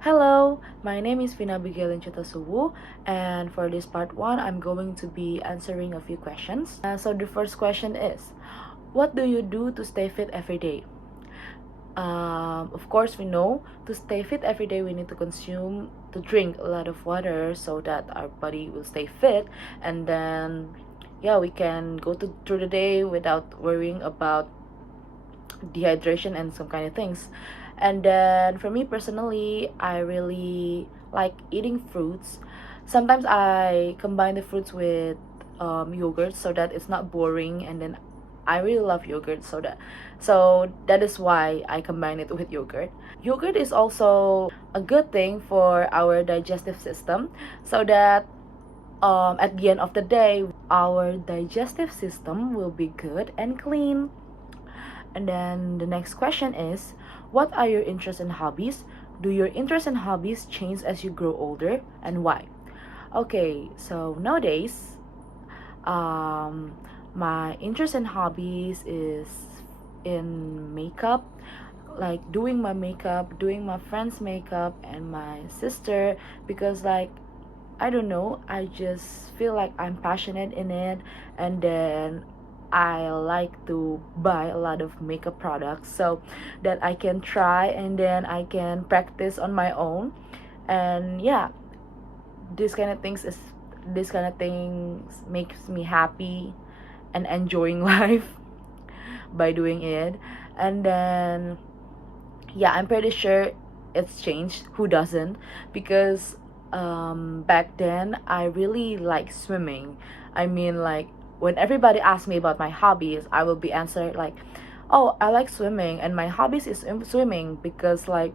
Hello, my name is Fina, Abigail, Lynchieta, Suwu, and for this part 1, I'm going to be answering a few questions. So the first question is, what do you do to stay fit every day? Of course, we know to stay fit every day we need to drink a lot of water so that our body will stay fit, and then we can go through the day without worrying about dehydration and some kind of things. And then for me personally, I really like eating fruits. Sometimes I combine the fruits with yogurt so that it's not boring, and then I really love yogurt, so that is why I combine it with yogurt. Yogurt is also a good thing for our digestive system, so that at the end of the day our digestive system will be good and clean. And then the next question is, what are your interests and hobbies? Do your interests and hobbies change as you grow older, and why? Okay, so nowadays, my interest and hobbies is in makeup, like doing my makeup, doing my friend's makeup and my sister, because I don't know, I just feel like I'm passionate in it, and then I like to buy a lot of makeup products so that I can try and then I can practice on my own. And this kind of things makes me happy and enjoying life by doing it. And then I'm pretty sure it's changed. Who doesn't? Because back then I really like swimming. I mean, like, when everybody asks me about my hobbies, I will be answered like, oh, I like swimming and my hobbies is swimming, because I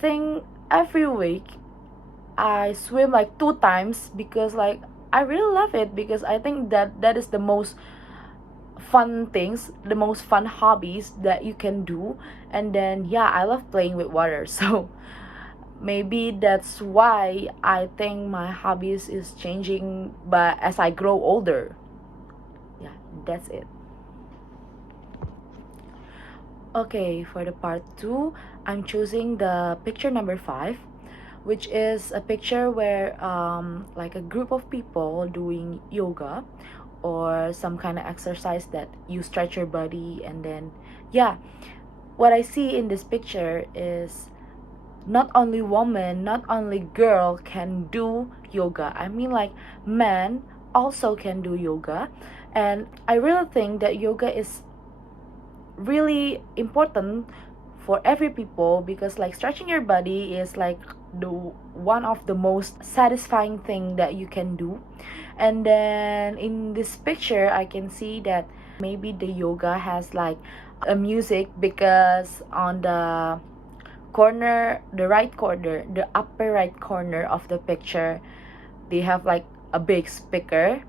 think every week I swim 2 times, because I really love it, because I think that is the most fun hobbies that you can do. And then I love playing with water, so maybe that's why I think my hobbies is changing, but as I grow older. That's it. Okay, for the part 2, I'm choosing the picture number 5, which is a picture where a group of people doing yoga or some kind of exercise that you stretch your body. And then what I see in this picture is not only woman, not only girl can do yoga. I mean, men also can do yoga. And I really think that yoga is really important for every people, because stretching your body is the one of the most satisfying thing that you can do. And then in this picture I can see that maybe the yoga has a music, because on the upper right corner of the picture, they have a big speaker.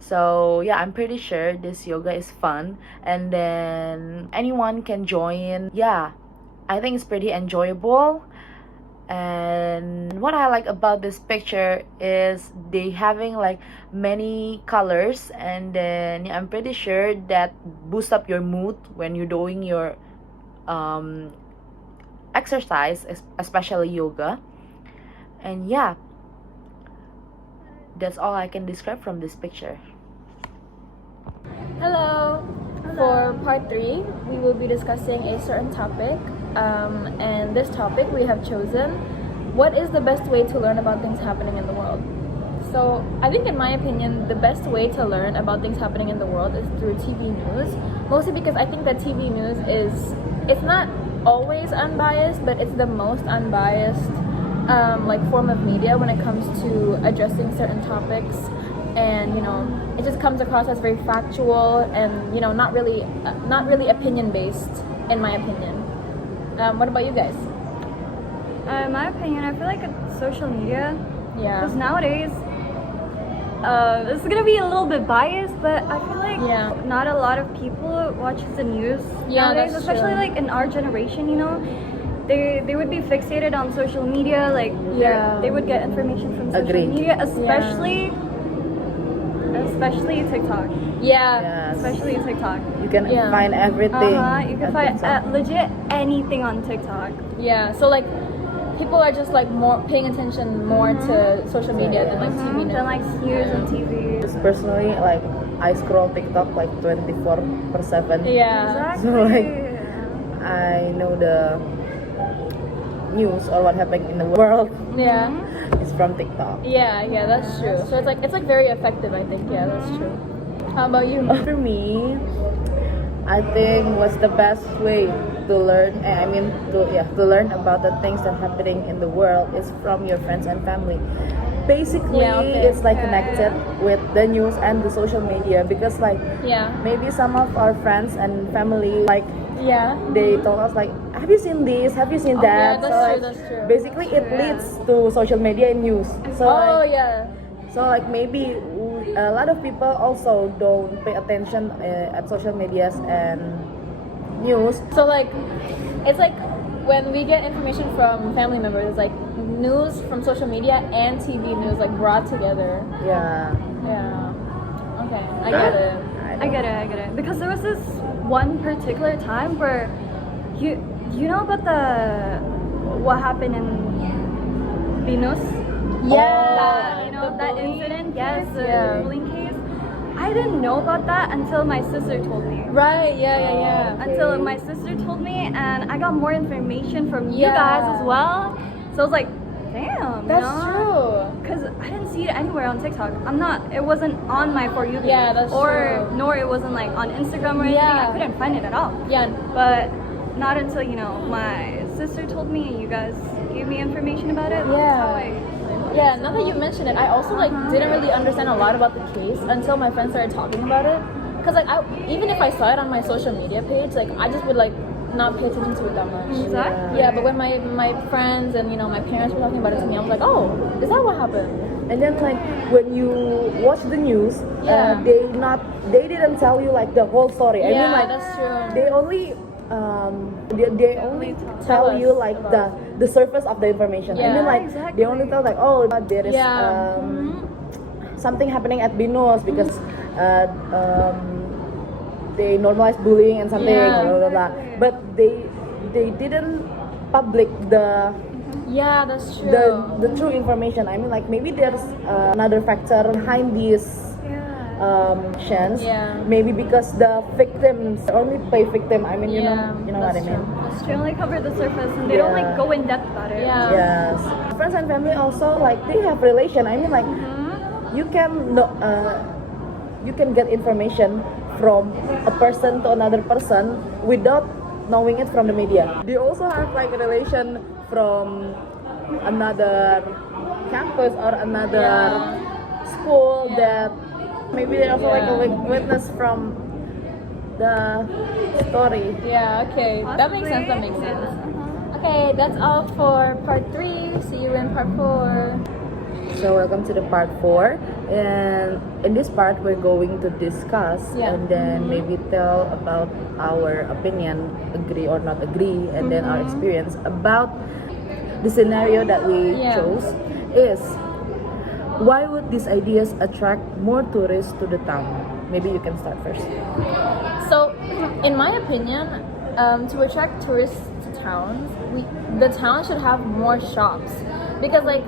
So I'm pretty sure this yoga is fun, and then anyone can join. I think it's pretty enjoyable. And what I like about this picture is they having many colors, and then I'm pretty sure that boosts up your mood when you're doing your exercise, especially yoga. And that's all I can describe from this picture. Hello. For part 3, we will be discussing a certain topic, and this topic we have chosen, what is the best way to learn about things happening in the world? So I think, in my opinion, the best way to learn about things happening in the world is through TV news, mostly because I think that TV news it's not always unbiased, but it's the most unbiased form of media when it comes to addressing certain topics. And it just comes across as very factual and not really opinion based, in my opinion. What about you guys? In my opinion, I feel like it's social media. Yeah. Because nowadays, this is gonna be a little bit biased, but I feel like not a lot of people watch the news nowadays, that's especially true. in our generation. They would be fixated on social media. They would get information from social Agreed. media, especially especially TikTok. Yeah. Yes. Especially TikTok. You can Yeah. find everything. You can at find TikTok. legit anything on TikTok. Yeah. So like, people are just like more paying attention more to social media than like TV news. Than like news and TV. Just personally, like I scroll TikTok like 24/7. Yeah. Exactly. So, like, I know the news or what happened in the world Yeah. is from TikTok. Yeah. Yeah. That's true. So it's like very effective. I think. Yeah. That's true. How about you? For me, I think what's the best way to learn, to learn about the things that are happening in the world is from your friends and family. Basically, Yeah, okay. it's like connected with the news and the social media, because like Yeah. maybe some of our friends and family, like, Yeah. they told us like, have you seen this, have you seen that? Yeah, that's So, true. like, That's true. basically it leads to social media and news. So Oh like, yeah. so like maybe a lot of people also don't pay attention at social medias and news. So like, it's like when we get information from family members, it's like news from social media and TV news like brought together. Yeah. Yeah. Okay, I get it. I get it. Because there was this one particular time where you know about what happened in Venus? Yeah. That incident. Yes, the Yeah. bullying case. I didn't know about that until my sister told me. Right. Yeah. Okay. Until my sister told me, and I got more information from you Yeah. guys as well. So I was like, damn. That's true. Because I didn't see it anywhere on TikTok. It wasn't on my For You page. Yeah, that's true. Nor it wasn't like on Instagram or anything. Yeah. I couldn't find it at all. Yeah. But not until, my sister told me and you guys gave me information about it. Yeah. That's how I Yeah, now that you mention it, I also like didn't really understand a lot about the case until my friends started talking about it. Cause like even if I saw it on my social media page, like I just would like not pay attention to it that much. Exactly. Yeah, but when my friends and my parents were talking about it to me, I was like, oh, is that what happened? And then like when you watch the news, Yeah. they didn't tell you like the whole story. I mean, Yeah, like, that's true. they only they only tell us you like about the surface of the information. I Yeah. mean, like, Exactly. they only tell like, oh, there is Yeah. something happening at Binus because they normalize bullying and something, Yeah. blah, blah, blah. But they didn't public the Yeah, that's true. the true information. I mean, like, maybe there's another factor behind these chance. Yeah. Maybe because the victims only play victim. I mean, Yeah, you know what I that's mean. true. That's They true. only cover the surface and they don't Yeah. like go in depth about it. Yeah. Yes. Friends and family also, like, they have relation. I mean, like, you can you can get information from a person to another person without knowing it from the media. They also have like a relation from another campus or another school that maybe they also like a witness from the story. Yeah, okay. That makes sense. That makes sense. Okay, that's all for part 3. See you in part 4. So welcome to the part 4, and in this part we're going to discuss and then maybe tell about our opinion, agree or not agree, and then our experience about the scenario that we chose is, why would these ideas attract more tourists to the town? Maybe you can start first. So, in my opinion, to attract tourists to towns, the town should have more shops, because like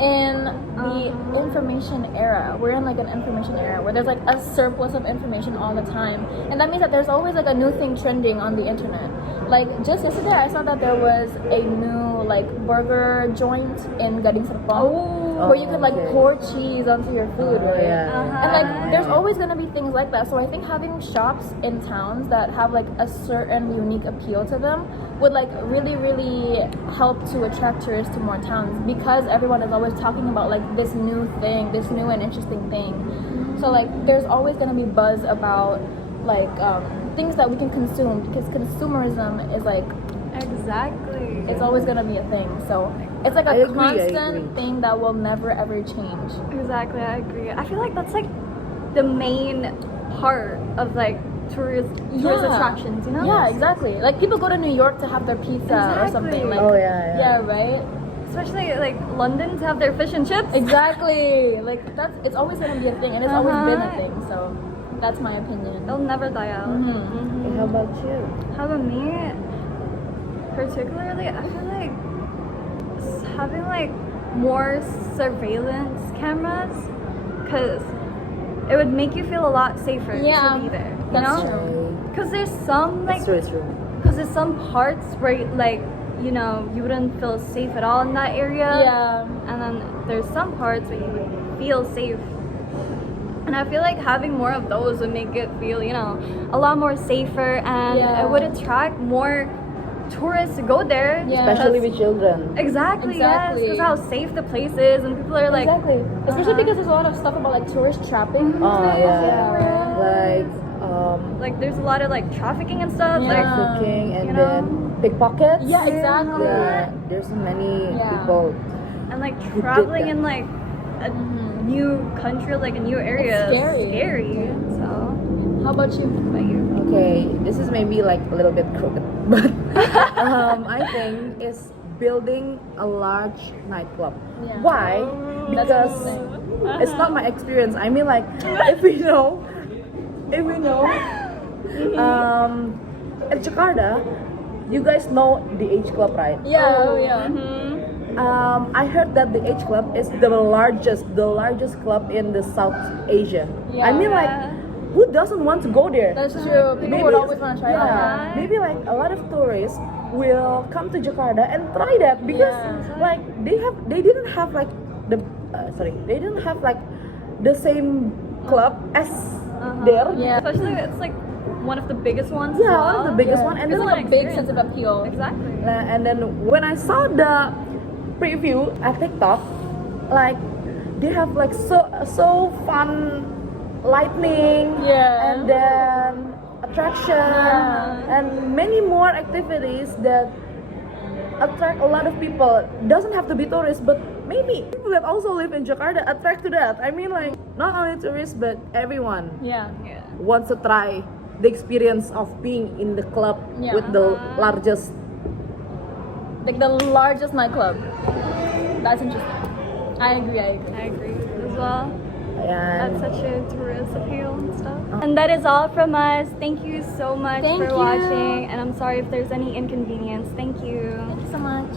in the information era, we're in like an information era where there's like a surplus of information all the time, and that means that there's always like a new thing trending on the internet. Like just yesterday, I saw that there was a new like burger joint in Gading Serpong where you could like pour cheese onto your food, right? Yeah. And like there's always gonna be things like that. So I think having shops in towns that have like a certain unique appeal to them would like really, really help to attract tourists to more towns, because everyone is always talking about like this new thing, this new and interesting thing. So like there's always gonna be buzz about like things that we can consume, because consumerism is like Exactly. it's always gonna be a thing. So it's like I a agree. constant thing that will never ever change. Exactly, I agree. I feel like that's like the main part of like tourist attractions, you know? Yeah, exactly. Like people go to New York to have their pizza or something. Exactly. Like, Oh, yeah. right. especially like London to have their fish and chips. Exactly. Like it's always gonna be a thing, and it's always been a Uh-huh. thing. So that's my opinion. They'll never die out. Okay, how about you? How about me? Particularly, I feel like having like more surveillance cameras, cause it would make you feel a lot safer Yeah, to be there. You that's know? true. Cause there's some like, It's true. cause there's some parts where like you know you wouldn't feel safe at all in that area. Yeah. And then there's some parts where you would feel safe. And I feel like having more of those would make it feel, you know, a lot more safer, and Yeah. it would attract more tourists to go there. Yeah. Especially 'Cause- with children. Exactly, yes, Exactly. because how safe the place is, and people are like, Exactly. Especially Uh-huh. because there's a lot of stuff about like tourist trapping. Oh yeah. right. Like like there's a lot of like trafficking and stuff. Yeah. Like, cooking and you know? then pickpockets. Yeah, exactly. Yeah, there's so many Yeah. people. and like did traveling that. in like a new country, like a new area, It's scary. is scary. So, How about you? what about you? Okay, this is maybe like a little bit crooked, but I think is building a large nightclub. Yeah. Why? That's Because interesting. it's not my experience. I mean, like if we know, in Jakarta, you guys know the H Club, right? Yeah. Oh, yeah. I heard that the H Club is the largest club in the South Asia. Yeah. I mean, like, who doesn't want to go there? That's true. People would always want to try yeah, that. maybe like a lot of tourists will come to Jakarta and try that because Yeah. like they didn't have like they didn't have like the same club as there. Yeah. Especially it's like one of the biggest ones. Yeah, as one of well. the biggest Yeah. one, and It's then like a big sense of appeal. Exactly. and then when I saw the preview at TikTok, like they have like so fun lightning, Yeah. and then attraction, Yeah. and many more activities that attract a lot of people. Doesn't have to be tourists, but maybe people that also live in Jakarta attract to that. I mean, like not only tourists, but everyone Yeah. Yeah. wants to try the experience of being in the club Yeah. with the largest. Like the largest nightclub. That's interesting. I agree. I agree as well. And That's such a tourist appeal and stuff. And that is all from us. Thank you so much Thank for you. watching. And I'm sorry if there's any inconvenience. Thank you. Thank you so much.